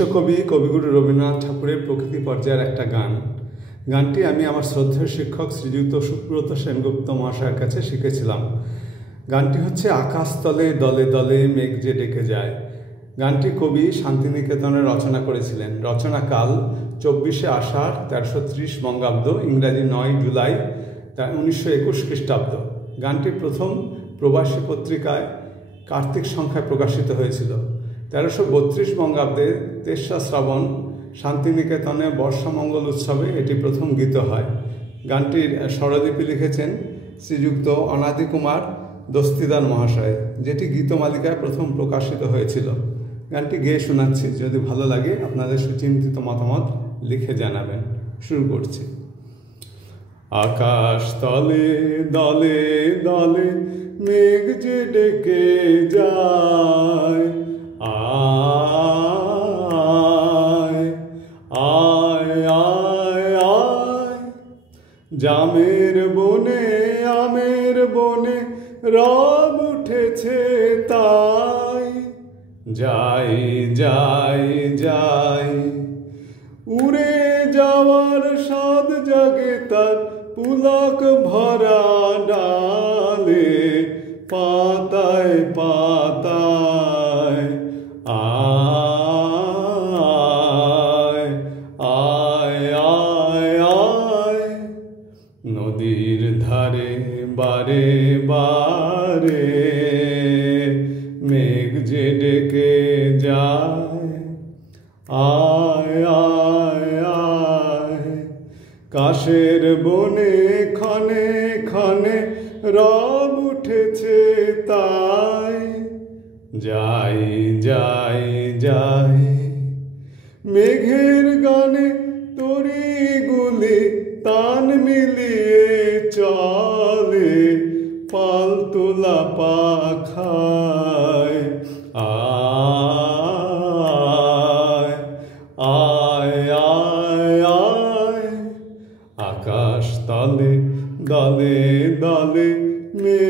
বিশ্বকবি কবিগুরু রবীন্দ্রনাথ ঠাকুরের প্রকৃতি পর্যায়ের একটা গান। গানটি আমি আমার শ্রদ্ধেয় শিক্ষক শ্রীযুক্ত সুব্রত সেনগুপ্ত মহাশয়ের কাছে শিখেছিলাম। গানটি হচ্ছে আকাশতলে দলে দলে মেঘ যে ডেকে যায়। গানটি কবি শান্তিনিকেতনে রচনা করেছিলেন। রচনাকাল 24শে আষাঢ় 1330 বঙ্গাব্দ, ইংরাজি 9 জুলাই 1921 খ্রিস্টাব্দ। গানটি প্রথম প্রবাসী পত্রিকায় কার্তিক সংখ্যায় প্রকাশিত হয়েছিল। 1332 বঙ্গাব্দে 3রা শ্রাবণ শান্তিনিকেতনে বর্ষামঙ্গল উৎসবে এটি প্রথম গীত হয়। গানটির স্বরলিপি লিখেছেন শ্রীযুক্ত অনাদি কুমার দস্তিদার মহাশয়, যেটি গীতমালিকায় প্রথম প্রকাশিত হয়েছিল। গানটি গেয়ে শোনাচ্ছি, যদি ভালো লাগে আপনাদের সুচিন্তিত মতামত লিখে জানাবেন। শুরু করছি। আকাশ তলে দলে দলে মেঘ যে ডেকে যায়, আয় আয় আয় আয়, জামের বনে আমের বনে রব উঠেছে তাই, যাই যাই যাই, উড়ে যাওয়ার স্বাদ জাগে তার পুলক ভরা ডালে, পাতায় পাতায়, আয় আয় আয় আয়, নদীর ধারে বারে বারে মেঘ যে ডেকে যায়, আয় আয় আয়, কাশের বনে ক্ষণে ক্ষণে রব উঠেছে তাই, যাই যাই যাই, মেঘের গানে তরিগুলি তান মিলিয়ে চলে, পালতোলা পাখায়, আয় আয় আয় আয়, আকাশ তলে দলে দলে মেঘ